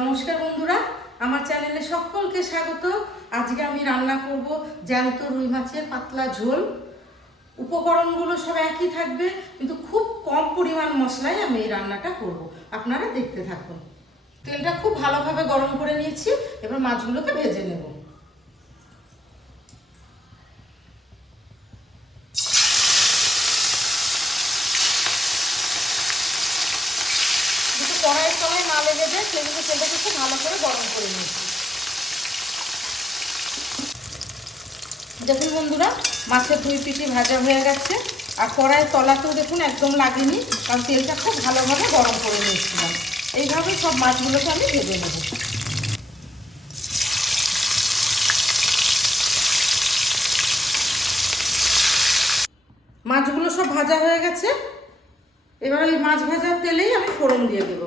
নমস্কার বন্ধুরা, আমার চ্যানেলে সকলকে স্বাগত। আজকে আমি রান্না করব জ্যান্ত রুই মাছের পাতলা ঝোল। উপকরণগুলো সব একই থাকবে, কিন্তু খুব কম পরিমাণ মশলায় আমি এই রান্নাটা করব। আপনারা দেখতে থাকুন। তেলটা খুব ভালোভাবে গরম করে নিয়েছি, এবার মাছগুলোকে ভেজে নেব দুটো কড়াইয়ের যায় সেগুলো তেলটাকে খুব ভালো করে গরম করে নিয়েছি দেখুন বন্ধুরা, মাছের দুই পিঠি ভাজা হয়ে গেছে। আর কড়াইয়ের তলাতেও দেখুন একদম লাগেনি, কারণ তেলটা খুব ভালোভাবে গরম করে নিয়েছিলাম। এইভাবে সব মাছগুলোকে আমি ভেজে নেব। মাছগুলো সব ভাজা হয়ে গেছে। এবার ওই মাছ ভাজার তেলেই আমি ফোড়ন দিয়ে দেব।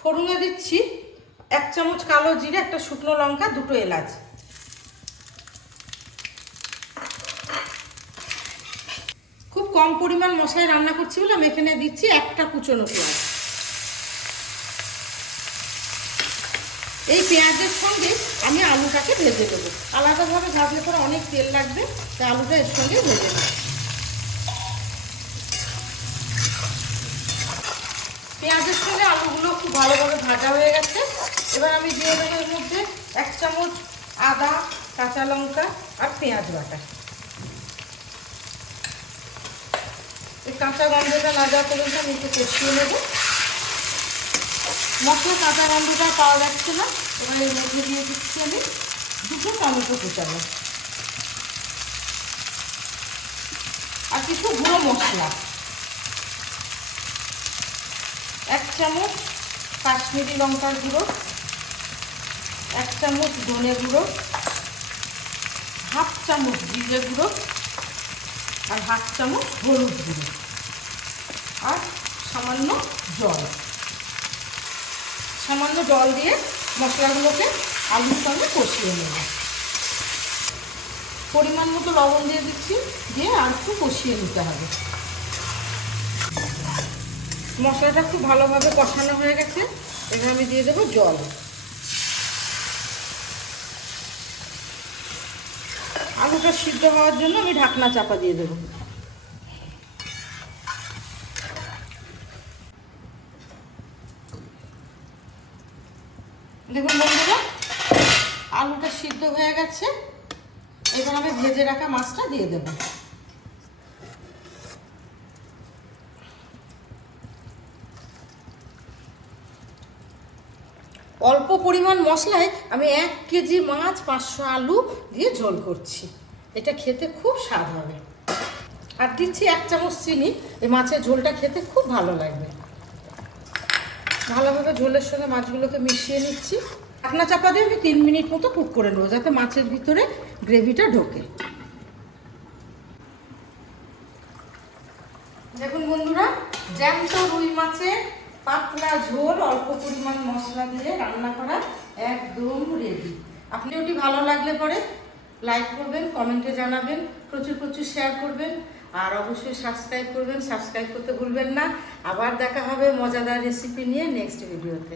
ফোড়নে দিচ্ছি এক চামচ কালো জিরে, একটা শুকনো লঙ্কা, দুটো এলাচ। খুব কম পরিমাণ মশলায় রান্না করছি বলে আমি এখানে দিচ্ছি একটা কুচনো পেঁয়াজ। এই পেঁয়াজের সঙ্গে আমি আলুটাকে ভেজে দেবো আলাদাভাবে ভাজলে পরে অনেক তেল লাগবে, তাই আলুটা এর সঙ্গে ভেজে দেবো পেঁয়াজের সঙ্গে আলুগুলো খুব ভালোভাবে ভাজা হয়ে গেছে। এবার আমি দিয়ে দেবো এর মধ্যে এক চামচ আদা, কাঁচা লঙ্কা আর পেঁয়াজ বাটা। এই কাঁচা গন্ধটা না যাওয়া পর্যন্ত আমি একটু কষিয়ে নেব। মশলা কাঁচা গন্ধটা পাওয়া যাচ্ছে না। এবার এর মধ্যে দিয়ে দিচ্ছি আমি দুটো টমেটো কুচানো। আর কিছু গুঁড়ো মশলা। এক চামচ কাশ্মীরি লঙ্কার গুঁড়ো, এক চামচ ধনে গুঁড়ো, হাফ চামচ জিরে গুঁড়ো আর হাফ চামচ হলুদ গুঁড়ো আর সামান্য জল। সামান্য জল দিয়ে মশলাগুলোকে আলুর সঙ্গে কষিয়ে নেব। পরিমাণ মতো লবণ দিয়ে দিচ্ছি, দিয়ে আর একটু কষিয়ে নিতে হবে। মশলাটা খুব ভালোভাবে কষানো হয়ে গেছে। এবার আমি দিয়ে দেবো জল। আলুটা সিদ্ধ হওয়ার জন্য আমি ঢাকনা চাপা দিয়ে দেবো। দেখুন বন্ধুরা, আলুটা সিদ্ধ হয়ে গেছে। এবার আমি ভেজে রাখা মাছটা দিয়ে দেব। অল্প পরিমাণ মশলায় আমি এক কেজি মাছ পাঁচশো আলু দিয়ে ঝোল করছি। এটা খেতে খুব স্বাদ হবে। আর দিচ্ছি এক চামচ চিনি। এই মাছের ঝোলটা খেতে খুব ভালো লাগবে। ভালোভাবে ঝোলের সঙ্গে মাছগুলোকে মিশিয়ে নিচ্ছি। ঢাকনা চাপা দিয়ে আমি তিন মিনিট মতো কুক করে নেব, যাতে মাছের ভিতরে গ্রেভিটা ঢোকে। দেখুন বন্ধুরা, জ্যান্ত রুই মাছের পাতলা ঝোল, অল্প পরিমাণ মশলা দিয়ে রান্না করা একদম রেডি আপনি ওটি ভালো লাগলে পরে লাইক করবেন কমেন্টে জানাবেন, প্রচুর প্রচুর শেয়ার করবেন, আর অবশ্যই সাবস্ক্রাইব করবেন সাবস্ক্রাইব করতে ভুলবেন না। আবার দেখা হবে মজাদার রেসিপি নিয়ে নেক্সট ভিডিওতে